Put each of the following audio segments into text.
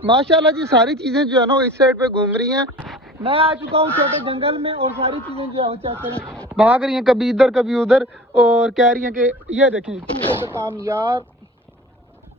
माशाल्लाह जी सारी चीज़ें जो है ना वो इस साइड पे घूम रही हैं। मैं आ चुका हूँ छोटे जंगल में और सारी चीज़ें जो है वो चेक करें भाग रही हैं कभी इधर कभी उधर और कह रही हैं कि ये देखें चूजे का काम यार।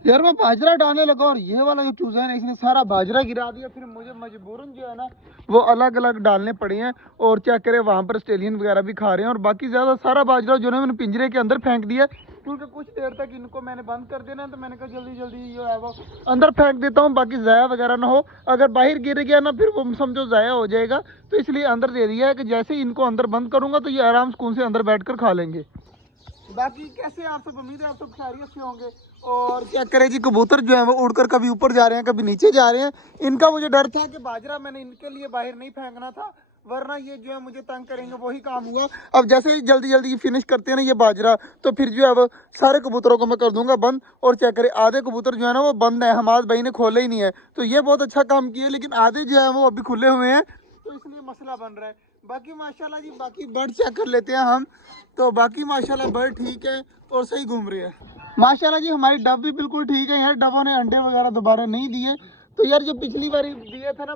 यार मैं बाजरा डालने लगा और ये वाला जो चूजा है ना इसने सारा बाजरा गिरा दिया। फिर मुझे मजबूरन जो है ना वो अलग अलग डालने पड़े हैं और चेक करें वहाँ पर स्टेलियन वगैरह भी खा रहे हैं। और बाकी ज़्यादा सारा बाजरा जो है मैंने पिंजरे के अंदर फेंक दिया क्योंकि कुछ देर तक इनको मैंने बंद कर देना है। तो मैंने कहा जल्दी जल्दी जो है वो अंदर फेंक देता हूँ बाकी ज़ाया वगैरह ना हो। अगर बाहर गिर गया ना फिर वो समझो ज़ाया हो जाएगा। तो इसलिए अंदर दे दिया है कि जैसे ही इनको अंदर बंद करूँगा तो ये आराम सुकून से अंदर बैठ कर खा लेंगे। बाकी कैसे आप सब, उम्मीद है आप सब खैरियत से होंगे। और क्या करें जी कबूतर जो है वो उड़कर कभी ऊपर जा रहे हैं कभी नीचे जा रहे हैं। इनका मुझे डर था कि बाजरा मैंने इनके लिए बाहर नहीं फेंकना था वरना ये जो है मुझे तंग करेंगे, वही काम हुआ। अब जैसे ही जल्दी जल्दी फिनिश करते हैं ना ये बाजरा तो फिर जो है वो सारे कबूतरों को मैं कर दूंगा बंद। और चेक करें आधे कबूतर जो है ना वो बंद है, हमारे भाई ने खोले ही नहीं है। तो ये बहुत अच्छा काम किया लेकिन आधे जो है वो अभी खुले हुए हैं तो इसलिए मसला बन रहा है। बाकी माशाल्लाह जी बाकी बर्ड चेक कर लेते हैं हम। तो बाकी माशाल्लाह बर्ड ठीक है और सही घूम रही है। माशाल्लाह जी हमारी डब भी बिल्कुल ठीक है यार, डबों ने अंडे वगैरह दोबारा नहीं दिए। तो यार जो पिछली बार दिए थे ना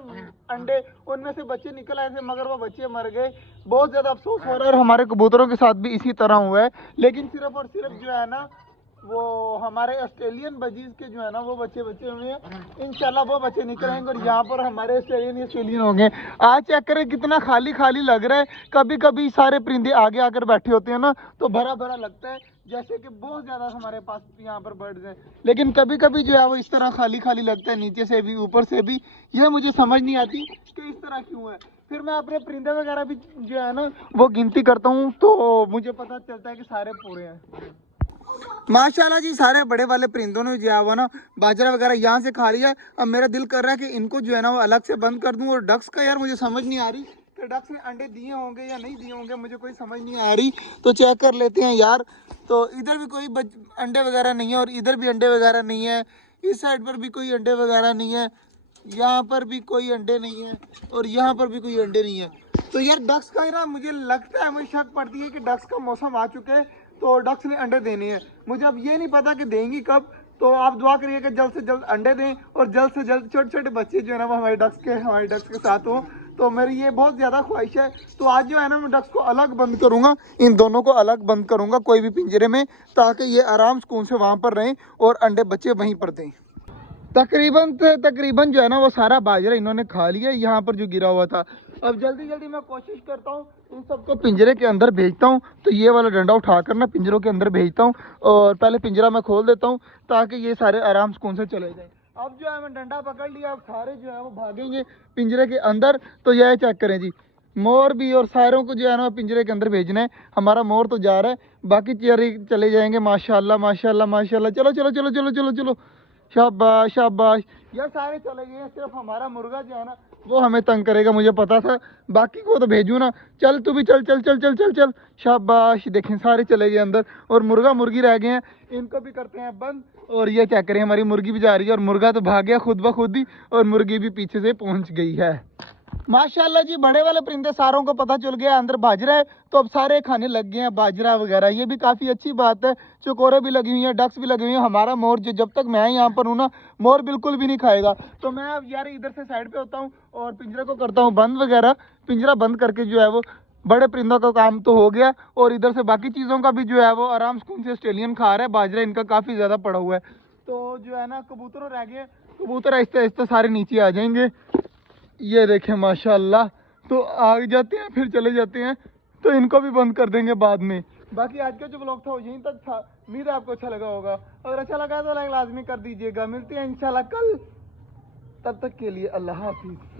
अंडे उनमें से बच्चे निकल आए थे मगर वो बच्चे मर गए। बहुत ज़्यादा अफसोस हो रहा है और हमारे कबूतरों के साथ भी इसी तरह हुआ है। लेकिन सिर्फ और सिर्फ जो है ना वो हमारे ऑस्ट्रेलियन बजीज के जो है ना वो बच्चे बचे हुए हैं। इंशाल्लाह वो बच्चे निकलेंगे और यहाँ पर हमारे ऑस्ट्रेलियन होंगे। आज चेक करें कितना खाली खाली लग रहा है। कभी कभी सारे परिंदे आगे आकर बैठे होते हैं ना तो भरा भरा लगता है जैसे कि बहुत ज़्यादा हमारे पास यहाँ पर बर्ड्स हैं। लेकिन कभी कभी जो है वो इस तरह खाली खाली लगता है, नीचे से भी ऊपर से भी। यह मुझे समझ नहीं आती कि इस तरह क्यों है। फिर मैं अपने परिंदे वगैरह भी जो है ना वो गिनती करता हूँ तो मुझे पता चलता है कि सारे पूरे हैं। माशाल्लाह जी सारे बड़े वाले परिंदों ने जो है वो ना बाजरा वगैरह यहाँ से खा लिया। अब मेरा दिल कर रहा है कि इनको जो है ना वो अलग से बंद कर दूं। और डक्स का यार मुझे समझ नहीं आ रही कि डक्स ने अंडे दिए होंगे या नहीं दिए होंगे, मुझे कोई समझ नहीं आ रही। तो चेक कर लेते हैं यार। तो इधर भी कोई अंडे वगैरह नहीं है और इधर भी अंडे वगैरह नहीं है। इस साइड पर भी कोई अंडे वगैरह नहीं है, यहाँ पर भी कोई अंडे नहीं है और यहाँ पर भी कोई अंडे नहीं है। तो यार डक्स का ना मुझे लगता है, मुझे शक पड़ती है कि डक्स का मौसम आ चुके हैं तो डक्स ने अंडे देने हैं। मुझे अब ये नहीं पता कि देंगी कब। तो आप दुआ करिए कि जल्द से जल्द अंडे दें और जल्द से जल्द छोटे छोटे बच्चे जो है ना वो हमारे डक्स के साथ हो। तो मेरी ये बहुत ज़्यादा ख्वाहिश है। तो आज जो है ना मैं डक्स को अलग बंद करूँगा, इन दोनों को अलग बंद करूँगा कोई भी पिंजरे में ताकि ये आराम सुकून से वहाँ पर रहें और अंडे बच्चे वहीं पर दें। तकरीबन जो है ना वो सारा बाजरा इन्होंने खा लिया यहाँ पर जो गिरा हुआ था। अब जल्दी जल्दी मैं कोशिश करता हूँ इन सबको पिंजरे के अंदर भेजता हूँ। तो ये वाला डंडा उठाकर ना पिंजरों के अंदर भेजता हूँ और पहले पिंजरा मैं खोल देता हूँ ताकि ये सारे आराम सुकून से चले जाएं। अब जो है मैं डंडा पकड़ लिया, अब सारे जो है वो भागेंगे पिंजरे के अंदर। तो यह चेक करें जी मोर भी और सारों को जो है ना पिंजरे के अंदर भेजना है। हमारा मोर तो जा रहा है, बाकी चिड़िया चले जाएंगे। माशाल्लाह माशाल्लाह माशाल्लाह। चलो चलो चलो चलो चलो चलो, शाबाश शाबाश। यार सारे चले गए, सिर्फ हमारा मुर्गा जो है ना वो हमें तंग करेगा, मुझे पता था। बाकी को तो भेजू ना, चल तू भी चल चल चल चल चल चल। शाबाश, देखें सारे चले गए अंदर और मुर्गा मुर्गी रह गए हैं, इनको भी करते हैं बंद। और ये क्या करें हमारी मुर्गी भी जा रही है और मुर्गा तो भाग गया खुद ब खुद ही और मुर्गी भी पीछे से पहुंच गई है। माशाल्लाह जी बड़े वाले परिंदे सारों को पता चल गया अंदर बाजरा है तो अब सारे खाने लग गए हैं बाजरा वगैरह। ये भी काफ़ी अच्छी बात है। चकोरे भी लगी हुई हैं, डक्स भी लगी हुई हैं। हमारा मोर जो जब तक मैं यहाँ पर हूँ ना मोर बिल्कुल भी नहीं खाएगा। तो मैं अब यार इधर से साइड पे होता हूँ और पिंजरे को करता हूँ बंद वगैरह। पिंजरा बंद करके जो है वो बड़े परिंदों का काम तो हो गया और इधर से बाकी चीज़ों का भी जो है वो आराम सुकून से ऑस्ट्रेलियन खा रहा है। बाजरा इनका काफ़ी ज़्यादा पड़ा हुआ है। तो जो है ना कबूतरों रह गए, कबूतर आहिस्ता आहिस्ता सारे नीचे आ जाएंगे। ये देखें माशाल्लाह। तो आ जाते हैं फिर चले जाते हैं तो इनको भी बंद कर देंगे बाद में। बाकी आज का जो ब्लॉग था वो यहीं तक था। उम्मीद है आपको अच्छा लगा होगा। अगर अच्छा लगा तो लाइक लाजमी कर दीजिएगा। मिलते हैं इंशाल्लाह कल, तब तक के लिए अल्लाह हाफिज़।